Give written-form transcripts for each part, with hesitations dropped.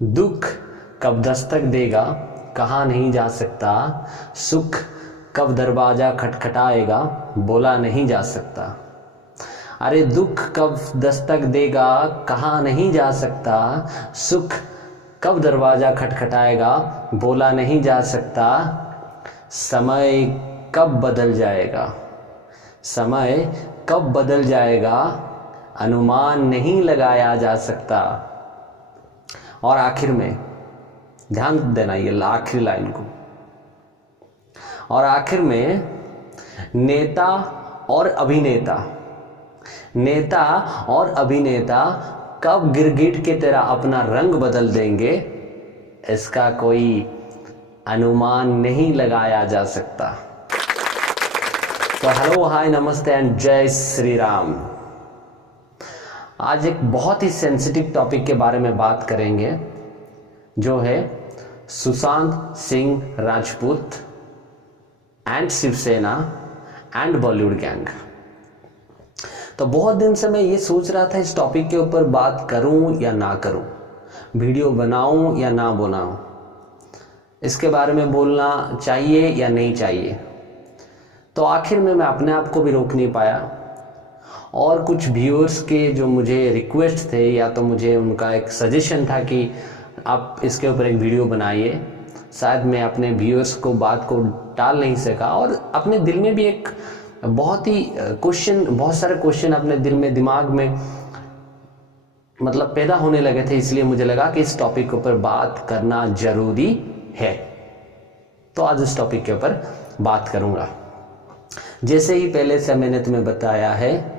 दुख कब दस्तक देगा कहा नहीं जा सकता, सुख कब दरवाजा खटखटाएगा बोला नहीं जा सकता। अरे दुख कब दस्तक देगा कहा नहीं जा सकता, सुख कब दरवाजा खटखटाएगा बोला नहीं जा सकता। समय कब बदल जाएगा, समय कब बदल जाएगा अनुमान नहीं लगाया जा सकता। और आखिर में ध्यान देना ये आखिरी लाइन को, और आखिर में नेता और अभिनेता, नेता और अभिनेता कब गिरगिट की तरह अपना रंग बदल देंगे इसका कोई अनुमान नहीं लगाया जा सकता। तो हेलो हाय नमस्ते एंड जय श्री राम। आज एक बहुत ही सेंसिटिव टॉपिक के बारे में बात करेंगे जो है Sushant Singh Rajput and Shiv Sena and Bollywood gang. तो बहुत दिन से मैं ये सोच रहा था इस टॉपिक के ऊपर बात करूं या ना करूं, वीडियो बनाऊं या ना बनाऊं, इसके बारे में बोलना चाहिए या नहीं चाहिए। तो आखिर में मैं अपने आप को भी रोक नहीं पाया और कुछ व्यूअर्स के जो मुझे रिक्वेस्ट थे या तो मुझे उनका एक सजेशन था कि आप इसके ऊपर एक वीडियो बनाइए। शायद मैं अपने व्यूअर्स को बात को टाल नहीं सका और अपने दिल में भी एक बहुत सारे क्वेश्चन अपने दिल में दिमाग में मतलब पैदा होने लगे थे, इसलिए मुझे लगा कि इस टॉपिक के ऊपर बात करना जरूरी है। तो आज इस टॉपिक के ऊपर बात करूंगा। जैसे ही पहले से मैंने तुम्हें बताया है,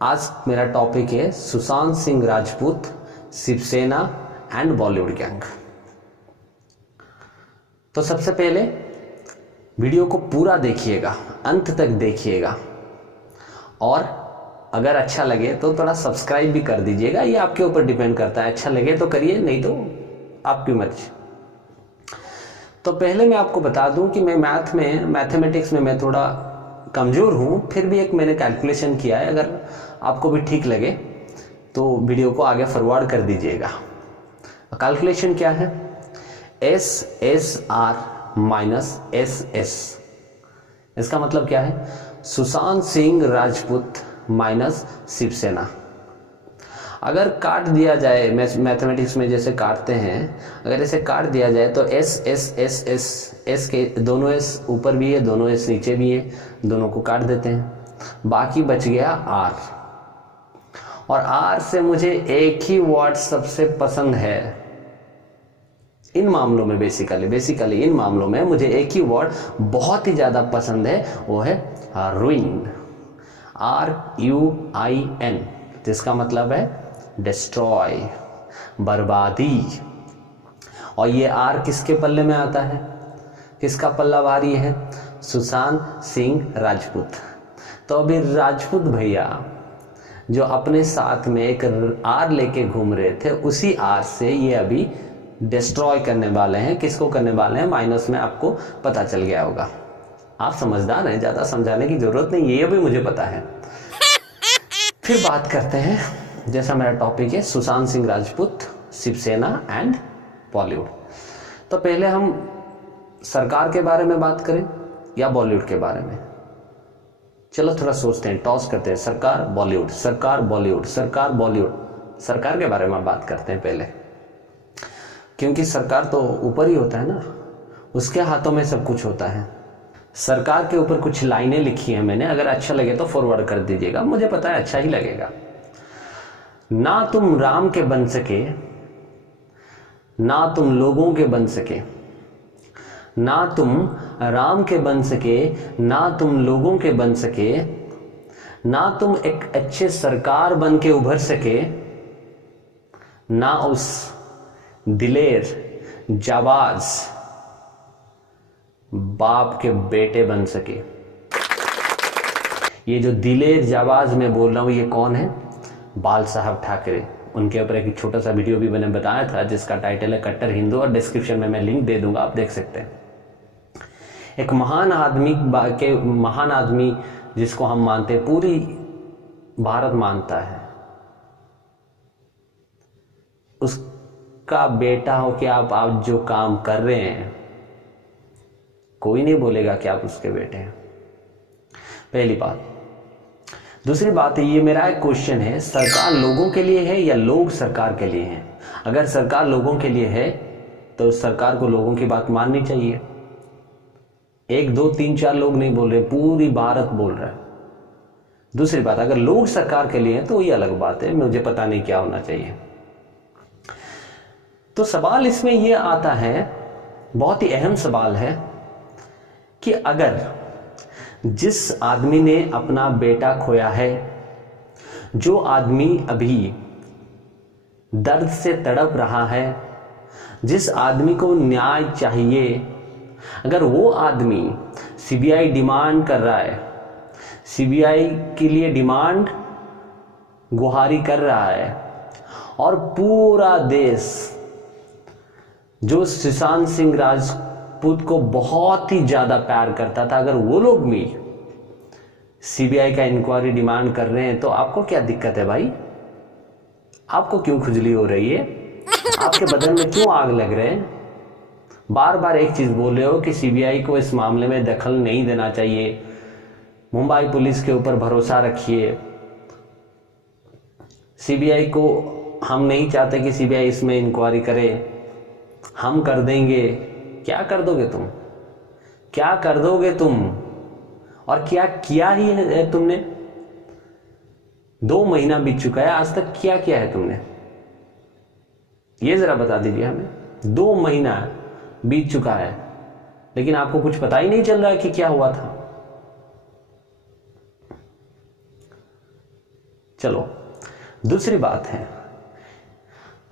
आज मेरा टॉपिक है सुशांत सिंह राजपूत, शिवसेना एंड बॉलीवुड गैंग। तो सबसे पहले वीडियो को पूरा देखिएगा, अंत तक देखिएगा और अगर अच्छा लगे तो थोड़ा सब्सक्राइब भी कर दीजिएगा। ये आपके ऊपर डिपेंड करता है, अच्छा लगे तो करिए, नहीं तो आपकी मर्जी। तो पहले मैं आपको बता दूं कि मैं मैथमेटिक्स में मैं थोड़ा कमज़ोर हूं, फिर भी एक मैंने कैलकुलेशन किया है। अगर आपको भी ठीक लगे तो वीडियो को आगे फॉरवर्ड कर दीजिएगा। कैलकुलेशन क्या है? SSR minus SS। इसका मतलब क्या है? सुशांत सिंह राजपूत माइनस शिवसेना। अगर काट दिया जाए, मैथमेटिक्स में जैसे काटते हैं, अगर इसे काट दिया जाए तो S के दोनों S ऊपर भी है, दोनों S नीचे भी है, दोनों को काट देते हैं, बाकी बच गया R। और R से मुझे एक ही वर्ड सबसे पसंद है इन मामलों में। बेसिकली इन मामलों में मुझे एक ही वर्ड बहुत ही ज्यादा पसंद है, वो है रुइन, RUIN, जिसका मतलब है डिस्ट्रॉय, बर्बादी। और ये R किसके पल्ले में आता है? किसका पल्ला भारी है? सुशांत सिंह राजपूत। तो अभी राजपूत भैया जो अपने साथ में एक R लेके घूम रहे थे, उसी R से ये अभी डिस्ट्रॉय करने वाले हैं। किसको करने वाले हैं? माइनस में आपको पता चल गया होगा। आप समझदार हैं, ज्यादा समझाने की जरूरत नहीं, ये भी मुझे पता है। फिर बात करते हैं, जैसा मेरा टॉपिक है सुशांत सिंह राजपूत, शिवसेना एंड बॉलीवुड। तो पहले हम सरकार के बारे में बात करें या बॉलीवुड के बारे में? चलो थोड़ा सोचते हैं, टॉस करते हैं, सरकार बॉलीवुड, सरकार बॉलीवुड, सरकार बॉलीवुड। सरकार के बारे में बात करते हैं पहले, क्योंकि सरकार तो ऊपर ही होता है ना, उसके हाथों में सब कुछ होता है। सरकार के ऊपर कुछ लाइनें लिखी हैं मैंने, अगर अच्छा लगे तो फॉरवर्ड कर दीजिएगा, मुझे पता है अच्छा ही लगेगा। ना तुम राम के बन सके, ना तुम लोगों के बन सके, ना तुम राम के बन सके, ना तुम लोगों के बन सके, ना तुम एक अच्छे सरकार बन के उभर सके, ना उस दिलेर जाबाज बाप के बेटे बन सके। ये जो दिलेर जाबाज मैं बोल रहा हूं, ये कौन है? बाल साहब ठाकरे। उनके ऊपर एक छोटा सा वीडियो भी मैंने बताया था जिसका टाइटल है कट्टर हिंदू, और डिस्क्रिप्शन में मैं लिंक दे दूंगा, आप देख सकते हैं। एक महान आदमी जिसको हम मानते हैं, पूरी भारत मानता है, का बेटा हो कि आप जो काम कर रहे हैं, कोई नहीं बोलेगा कि आप उसके बेटे हैं। पहली बात। दूसरी बात है, ये मेरा एक क्वेश्चन है, सरकार लोगों के लिए है या लोग सरकार के लिए हैं? अगर सरकार लोगों के लिए है तो सरकार को लोगों की बात माननी चाहिए। 1 2 3 4 लोग नहीं बोल रहे, पूरी भारत बोल रहा है। दूसरी बात, अगर लोग सरकार के लिए हैं तो ये अलग बात है, मुझे पता नहीं क्या होना चाहिए। तो सवाल इसमें यह आता है, बहुत ही अहम सवाल है कि अगर जिस आदमी ने अपना बेटा खोया है, जो आदमी अभी दर्द से तड़प रहा है, जिस आदमी को न्याय चाहिए, अगर वो आदमी सीबीआई डिमांड कर रहा है, सीबीआई के लिए डिमांड गुहारी कर रहा है, और पूरा देश जो सुशांत सिंह राजपूत को बहुत ही ज्यादा प्यार करता था, अगर वो लोग भी सीबीआई का इंक्वायरी डिमांड कर रहे हैं, तो आपको क्या दिक्कत है भाई? आपको क्यों खुजली हो रही है? आपके बदन में क्यों आग लग रहे हैं? बार बार एक चीज बोल रहे हो कि सीबीआई को इस मामले में दखल नहीं देना चाहिए, मुंबई पुलिस के ऊपर भरोसा रखिए, सीबीआई को हम नहीं चाहते कि सीबीआई इसमें इंक्वायरी करे, हम कर देंगे। क्या कर दोगे तुम? क्या कर दोगे तुम? और क्या किया ही है तुमने? 2 महीना बीत चुका है, आज तक क्या किया है तुमने? ये जरा बता दीजिए हमें। 2 महीना बीत चुका है, लेकिन आपको कुछ पता ही नहीं चल रहा है कि क्या हुआ था। चलो, दूसरी बात है,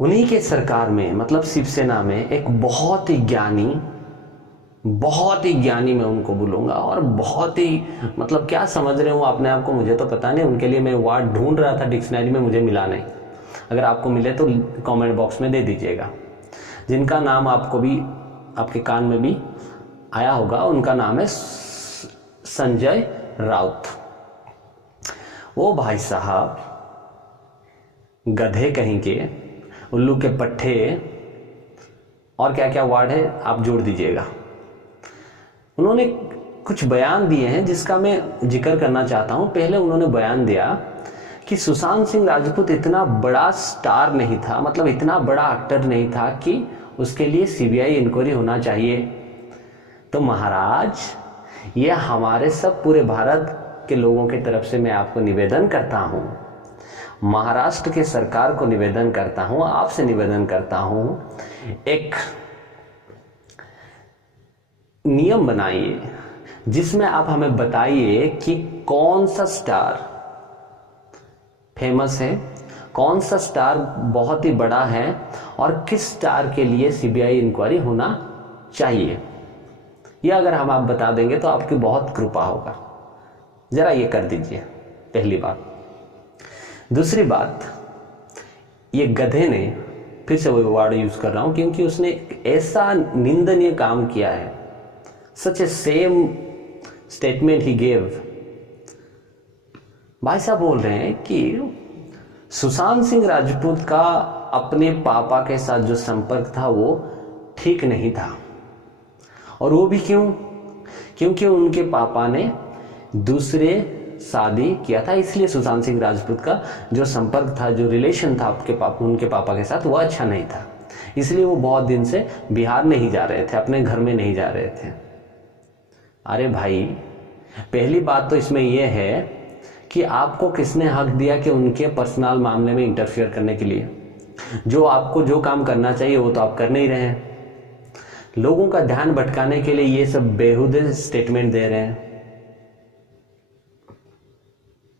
उन्हीं के सरकार में, मतलब शिवसेना में एक बहुत ही ज्ञानी मैं उनको बोलूंगा, और बहुत ही, मतलब क्या समझ रहे हो अपने आप को, मुझे तो पता नहीं। उनके लिए मैं वर्ड ढूंढ रहा था डिक्शनरी में, मुझे मिला नहीं। अगर आपको मिले तो कमेंट बॉक्स में दे दीजिएगा। जिनका नाम आपको भी, आपके कान में भी आया होगा, उनका नाम है संजय राउत। वो भाई साहब गधे कहीं के, उल्लू के पट्टे, और क्या क्या वर्ड है आप जोड़ दीजिएगा। उन्होंने कुछ बयान दिए हैं जिसका मैं जिक्र करना चाहता हूं। पहले उन्होंने बयान दिया कि सुशांत सिंह राजपूत इतना बड़ा स्टार नहीं था, मतलब इतना बड़ा एक्टर नहीं था कि उसके लिए सीबीआई इंक्वायरी होना चाहिए। तो महाराज, ये हमारे सब पूरे भारत के लोगों की तरफ से मैं आपको निवेदन करता हूं, महाराष्ट्र के सरकार को निवेदन करता हूं, आपसे निवेदन करता हूं, एक नियम बनाइए जिसमें आप हमें बताइए कि कौन सा स्टार फेमस है, कौन सा स्टार बहुत ही बड़ा है, और किस स्टार के लिए सीबीआई इंक्वायरी होना चाहिए। यह अगर हम आप बता देंगे तो आपकी बहुत कृपा होगा। जरा ये कर दीजिए, पहली बात। दूसरी बात, ये गधे ने, फिर से वही वर्ड यूज कर रहा हूं क्योंकि उसने एक ऐसा निंदनीय काम किया है, सच ए सेम स्टेटमेंट ही गेव। भाई साहब बोल रहे हैं कि सुशांत सिंह राजपूत का अपने पापा के साथ जो संपर्क था वो ठीक नहीं था, और वो भी क्यों? क्योंकि उनके पापा ने दूसरे शादी किया था, इसलिए सुशांत सिंह राजपूत का जो संपर्क था, जो रिलेशन था उनके पापा के साथ, वो अच्छा नहीं था। इसलिए वो बहुत दिन से बिहार नहीं जा रहे थे, अपने घर में नहीं जा रहे थे। अरे भाई, पहली बात तो इसमें यह है कि आपको किसने हक दिया कि उनके पर्सनल मामले में इंटरफियर करने के लिए? जो आपको जो काम करना चाहिए वो तो आप कर नहीं रहे हैं। लोगों का ध्यान भटकाने के लिए ये सब बेहुदे स्टेटमेंट दे रहे हैं।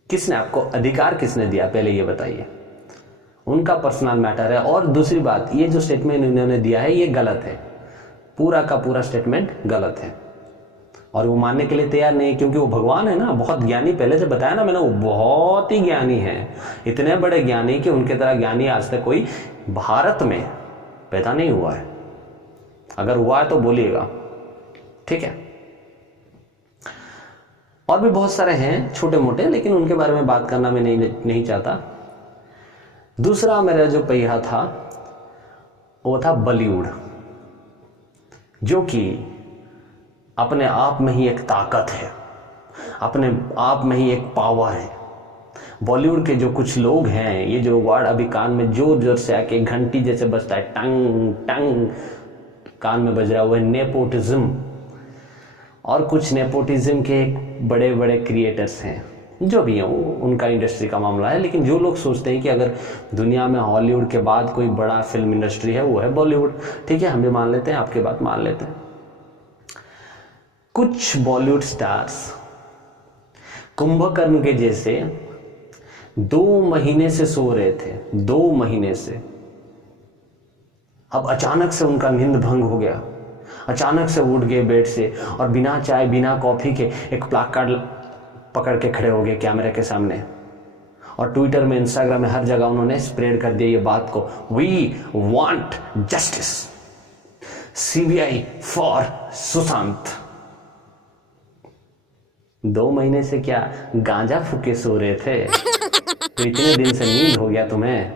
किसने आपको अधिकार, किसने दिया? पहले ये बताइए। उनका पर्सनल मैटर है। और दूसरी बात, ये जो स्टेटमेंट उन्होंने दिया है ये गलत है, पूरा का पूरा स्टेटमेंट गलत है, और वो मानने के लिए तैयार नहीं, क्योंकि वो भगवान है ना, बहुत ज्ञानी। पहले से बताया ना मैंने, वो बहुत ही ज्ञानी है, इतने बड़े ज्ञानी कि उनके तरह ज्ञानी आज तक कोई भारत में पैदा नहीं हुआ है। अगर हुआ है तो बोलिएगा, ठीक है। और भी बहुत सारे हैं छोटे मोटे, लेकिन उनके बारे में बात करना मैं नहीं चाहता। दूसरा मेरा जो पहिया था वो था बॉलीवुड, जो कि अपने आप में ही एक ताकत है, अपने आप में ही एक पावर है। बॉलीवुड के जो कुछ लोग हैं, ये जो वर्ड अभी कान में जोर जोर से आके घंटी जैसे बजता है, टंग टंग कान में बज रहा है, वो है नेपोटिज्म। और कुछ नेपोटिज्म के बड़े बड़े क्रिएटर्स हैं, जो भी हैं उनका इंडस्ट्री का मामला है। लेकिन जो लोग सोचते हैं कि अगर दुनिया में हॉलीवुड के बाद कोई बड़ा फिल्म इंडस्ट्री है, वो है बॉलीवुड। ठीक है, हम भी मान लेते हैं, आपकी बात मान लेते हैं। कुछ बॉलीवुड स्टार्स कुंभकर्ण के जैसे 2 महीने से सो रहे थे, 2 महीने से। अब अचानक से उनका नींद भंग हो गया, अचानक से उठ गए बेड से और बिना चाय बिना कॉफी के एक प्लाकार्ड पकड़ के खड़े हो गए कैमरे के सामने। और ट्विटर में, इंस्टाग्राम में, हर जगह उन्होंने स्प्रेड कर दिया ये बात को, we want justice, CBI for Sushant. 2 महीने से क्या गांजा फूके सो रहे थे? तो इतने दिन से नींद हो गया तुम्हें?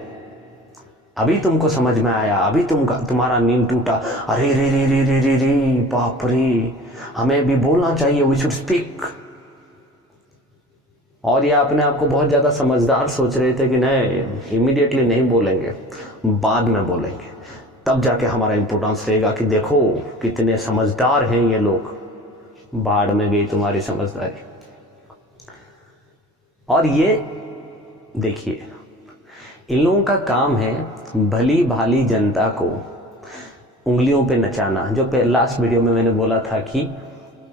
अभी तुमको समझ में आया, अभी तुम्हारा नींद टूटा? अरे रे रे रे रे रे रे, बाप रे, हमें भी बोलना चाहिए, वी शुड स्पीक। और ये अपने आप को बहुत ज्यादा समझदार सोच रहे थे कि नहीं, इमीडिएटली नहीं बोलेंगे, बाद में बोलेंगे, तब जाके हमारा इंपोर्टेंस रहेगा कि देखो कितने समझदार हैं ये लोग। बाढ़ में गई तुम्हारी समझदारी। और ये देखिए, इन लोगों का काम है भली भाली जनता को उंगलियों पे नचाना। जो लास्ट वीडियो में मैंने बोला था कि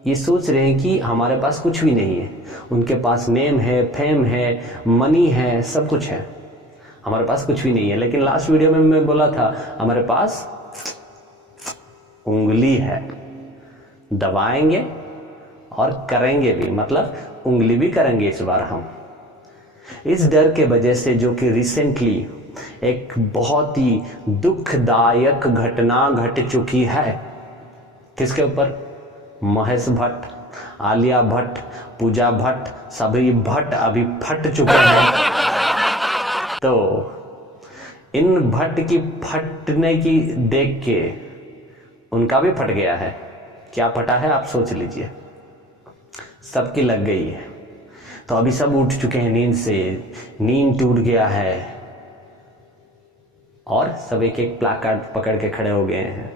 ये सोच रहे हैं कि हमारे पास कुछ भी नहीं है, उनके पास नेम है, फेम है, मनी है, सब कुछ है, हमारे पास कुछ भी नहीं है। लेकिन लास्ट वीडियो में मैं बोला था हमारे पास उंगली है, दबाएंगे और करेंगे भी, मतलब उंगली भी करेंगे इस बार हम। इस डर के वजह से, जो कि रिसेंटली एक बहुत ही दुखदायक घटना घट चुकी है। किसके ऊपर? महेश भट्ट, आलिया भट्ट, पूजा भट्ट, सभी भट्ट अभी फट चुके हैं। तो इन भट्ट की फटने की देख के उनका भी फट गया है। क्या फटा है आप सोच लीजिए, सबकी लग गई है। तो अभी सब उठ चुके हैं नींद से, नींद टूट गया है और सब एक एक प्लाकार्ड पकड़ के खड़े हो गए हैं,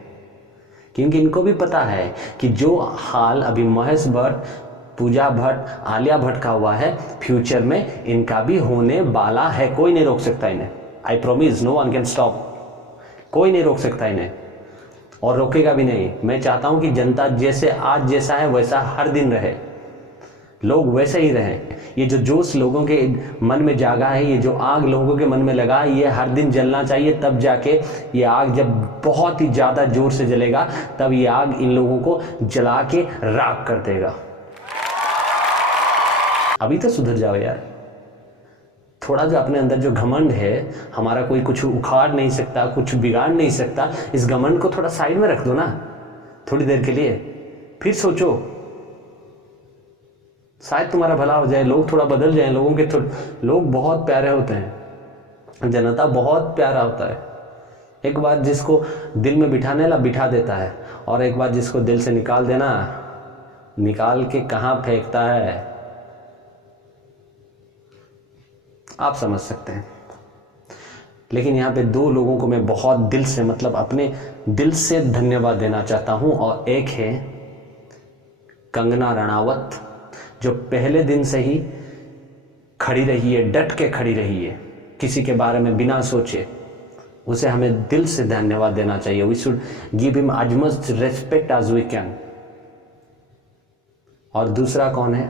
क्योंकि इनको भी पता है कि जो हाल अभी महेश भट्ट, पूजा भट्ट, आलिया भट्ट का हुआ है, फ्यूचर में इनका भी होने वाला है। कोई नहीं रोक सकता इन्हें, I promise, no one can stop. कोई नहीं रोक सकता इन्हें और रोकेगा भी नहीं। मैं चाहता हूं कि जनता जैसे आज जैसा है वैसा हर दिन रहे, लोग वैसे ही रहें। ये जो जोश लोगों के मन में जागा है, ये जो आग लोगों के मन में लगा, ये हर दिन जलना चाहिए। तब जाके ये आग जब बहुत ही ज्यादा जोर से जलेगा, तब ये आग इन लोगों को जला के राख कर देगा। अभी तो सुधर जाओ यार। थोड़ा जो अपने अंदर जो घमंड है, हमारा कोई कुछ उखाड़ नहीं सकता, कुछ बिगाड़ नहीं सकता, इस घमंड को थोड़ा साइड में रख दो ना थोड़ी देर के लिए, फिर सोचो, शायद तुम्हारा भला हो जाए, लोग थोड़ा बदल जाएं। लोग बहुत प्यारे होते हैं, जनता बहुत प्यारा होता है। एक बार जिसको दिल में बिठाने ला बिठा देता है, और एक बार जिसको दिल से निकाल देना, निकाल के कहां फेंकता है आप समझ सकते हैं। लेकिन यहाँ पे 2 लोगों को मैं बहुत दिल से, मतलब अपने दिल से धन्यवाद देना चाहता हूं। और एक है कंगना रणावत, जो पहले दिन से ही खड़ी रही है, डट के खड़ी रही है, किसी के बारे में बिना सोचे। उसे हमें दिल से धन्यवाद देना चाहिए। We should give him as much respect as we can। और दूसरा कौन है?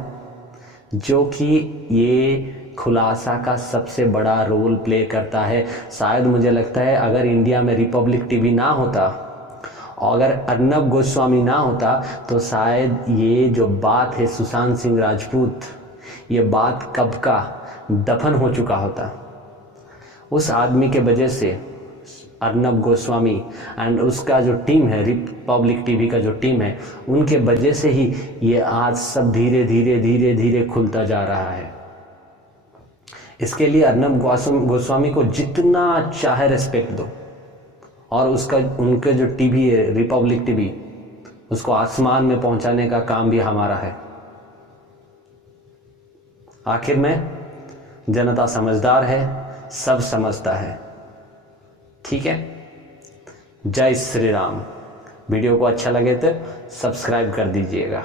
जो कि ये खुलासा का सबसे बड़ा रोल प्ले करता है। शायद मुझे लगता है अगर इंडिया में रिपब्लिक टीवी ना होता और अगर अर्नब गोस्वामी ना होता, तो शायद ये जो बात है सुशांत सिंह राजपूत, ये बात कब का दफन हो चुका होता। उस आदमी के वजह से, अर्नब गोस्वामी एंड उसका जो टीम है, रिपब्लिक टीवी का जो टीम है, उनके वजह से ही ये आज सब धीरे धीरे धीरे धीरे खुलता जा रहा है। इसके लिए अर्नब गोस्वामी को जितना चाहे रेस्पेक्ट दो, और उसका उनके जो टीवी है रिपब्लिक टीवी, उसको आसमान में पहुंचाने का काम भी हमारा है। आखिर में जनता समझदार है, सब समझता है। ठीक है, जय श्री राम। वीडियो को अच्छा लगे तो सब्सक्राइब कर दीजिएगा।